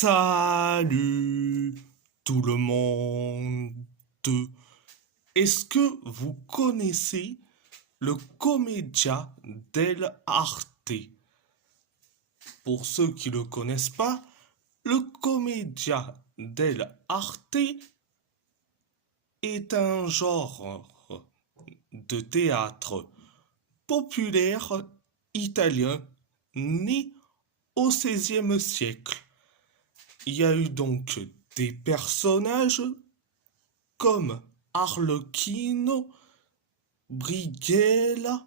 Salut tout le monde. Est-ce que vous connaissez le Commedia dell'arte? Pour ceux qui ne le connaissent pas, le Commedia dell'arte est un genre de théâtre populaire italien né au XVIe siècle. Il y a eu donc des personnages comme Arlecchino, Brighella,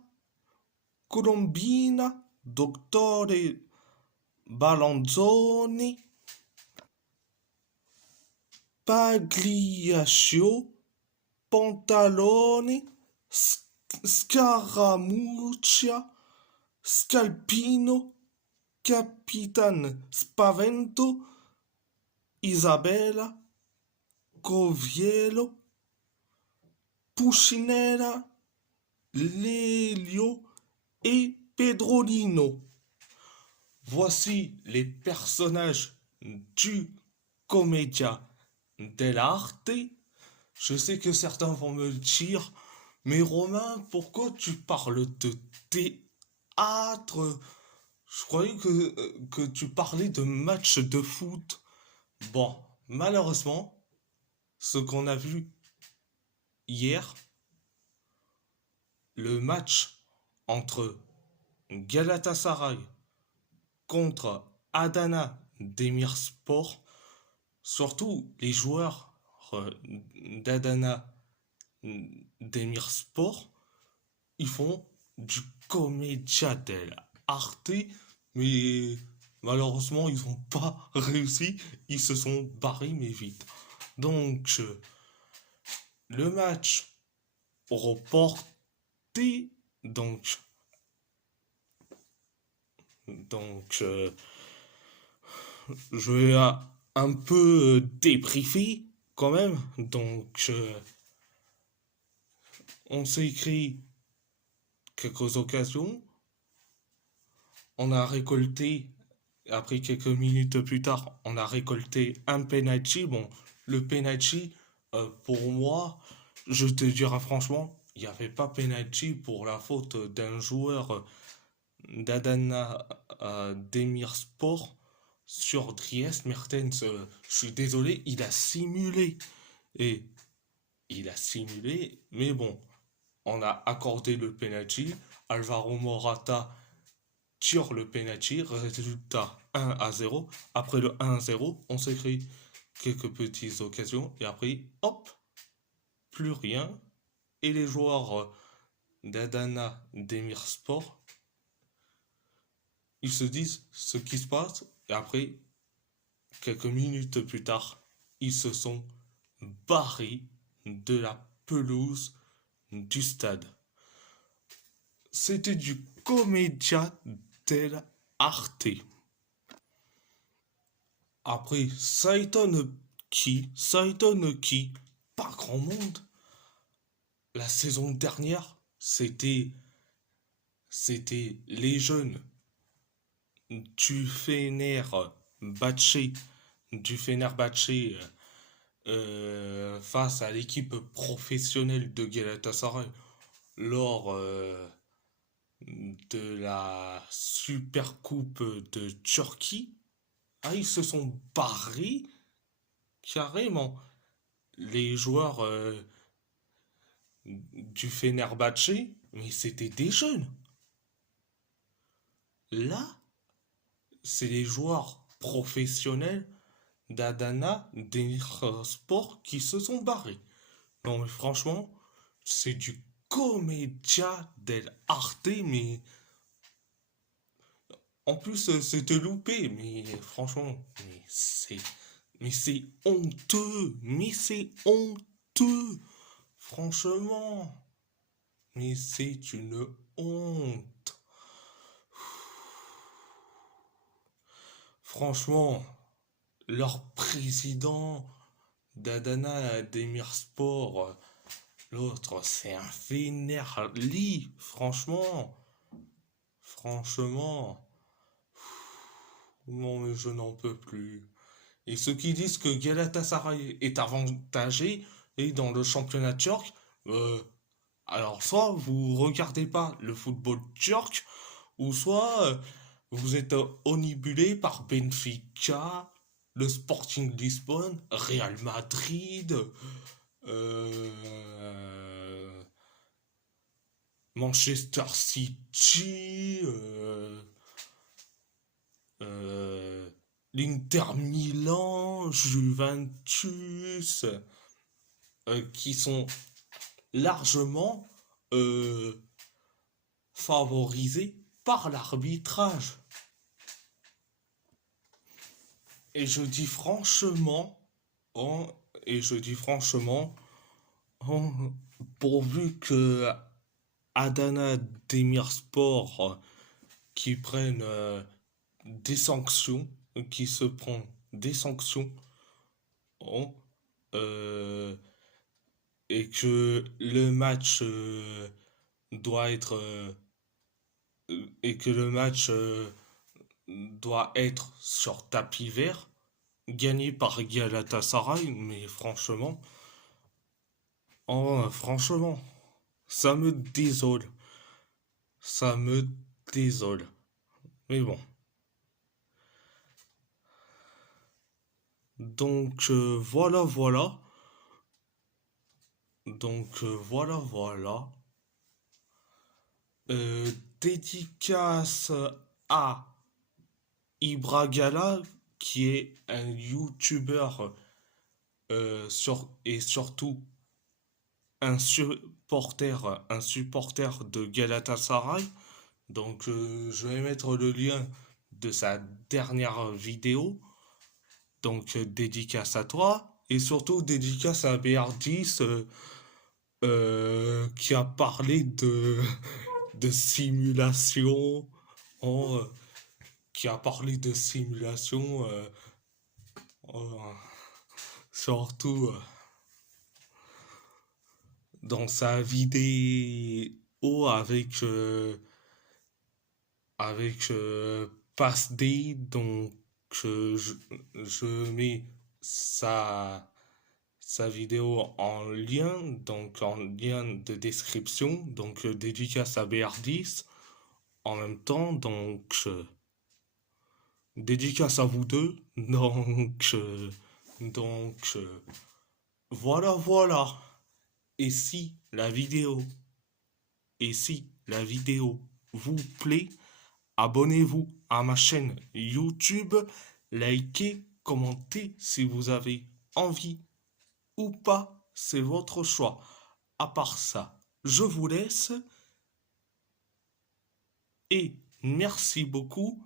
Colombina, Dottore Balanzoni, Pagliaccio, Pantalone, Scaramuccia, Scalpino, Capitan Spavento, Isabella, Coviello, Puccinella, Lelio et Pedrolino. Voici les personnages du Commedia dell'arte. Je sais que certains vont me dire, mais Romain, pourquoi tu parles de théâtre? Je croyais que tu parlais de matchs de foot. Bon, malheureusement, ce qu'on a vu hier, le match entre Galatasaray contre Adana Demirspor, surtout les joueurs d'Adana Demirspor, ils font du commedia dell'arte, mais malheureusement ils n'ont pas réussi, ils se sont barrés mais vite. Donc le match reporté, donc donc je vais un peu débriefer quand même. Donc on s'est écrit quelques occasions, on a récolté, après quelques minutes plus tard, on a récolté un penalty. Bon, le penalty, pour moi, je te dirais franchement, il n'y avait pas penalty pour la faute d'un joueur d'Adana Demirspor sur Dries Mertens. Je suis désolé, il a simulé. Et il a simulé, mais bon, on a accordé le penalty. Alvaro Morata tire le penalty, résultat 1-0. Après le 1-0, on s'est créé quelques petites occasions et après, hop, plus rien. Et les joueurs d'Adana Demirspor, ils se disent ce qui se passe et après, quelques minutes plus tard, ils se sont barrés de la pelouse du stade. C'était du Commedia dell'arte. Après, ça étonne qui? Ça étonne qui? Pas grand monde. La saison dernière, c'était les jeunes du Fenerbahçe, du Fenerbahçe face à l'équipe professionnelle de Galatasaray lors de la Super Coupe de Turquie. Ah, ils se sont barrés carrément. Les joueurs du Fenerbahçe, mais c'était des jeunes. Là, c'est les joueurs professionnels d'Adana Demirspor qui se sont barrés. Non, mais franchement, c'est du Commedia dell'arte, mais en plus, c'était loupé, mais franchement, mais c'est honteux, mais c'est honteux, franchement, mais c'est une honte. Franchement, leur président d'Adana Demirspor, l'autre, c'est un Fenerli, franchement, non mais je n'en peux plus. Et ceux qui disent que Galatasaray est avantagé et dans le championnat turc, euh, alors soit vous regardez pas le football turc, ou soit vous êtes omnibulé par Benfica, le Sporting Lisbonne, Real Madrid, euh, Manchester City, euh, l'Inter Milan, Juventus, qui sont largement euh, favorisés par l'arbitrage. Et je dis franchement, oh, et je dis franchement, oh, pourvu que Adana Demirspor qui prennent des sanctions, qui se prend des sanctions, oh, euh, et que le match doit être et que le match doit être sur tapis vert, gagné par Galatasaray, mais franchement, oh, franchement, ça me désole. Ça me désole. Mais bon. Donc voilà, voilà. Donc voilà. Euh, Dédicace à Ibra qui est un YouTuber et surtout un supporter de Galatasaray. Donc je vais mettre le lien de sa dernière vidéo. Donc dédicace à toi et surtout dédicace à BR10 qui a parlé de simulation, en, qui a parlé de simulation en- surtout dans sa vidéo avec Pass Day, donc je mets sa vidéo en lien, donc en lien de description, donc dédicace à BR10 en même temps, donc dédicace à vous deux, donc voilà, voilà. Et si la vidéo, et si la vidéo vous plaît, abonnez-vous à ma chaîne YouTube, likez, commentez si vous avez envie ou pas, c'est votre choix. À part ça, je vous laisse et merci beaucoup